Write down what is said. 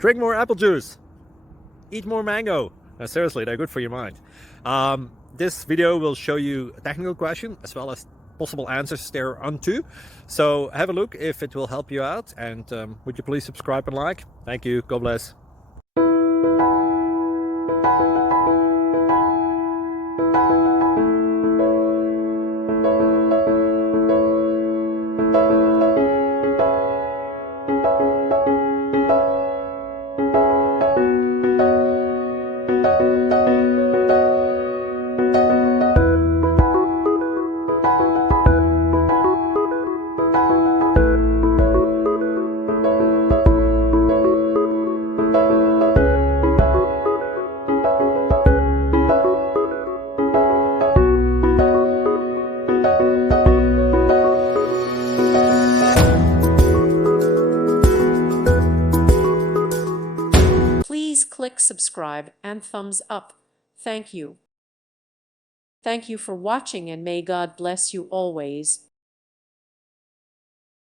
Drink more apple juice. Eat more mango. Seriously, they're good for your mind. This video will show you a technical question as well as possible answers thereunto. So have a look if it will help you out, and would you please subscribe and like? Thank you. God bless. Please click subscribe and thumbs up. Thank you. Thank you for watching, and may God bless you always.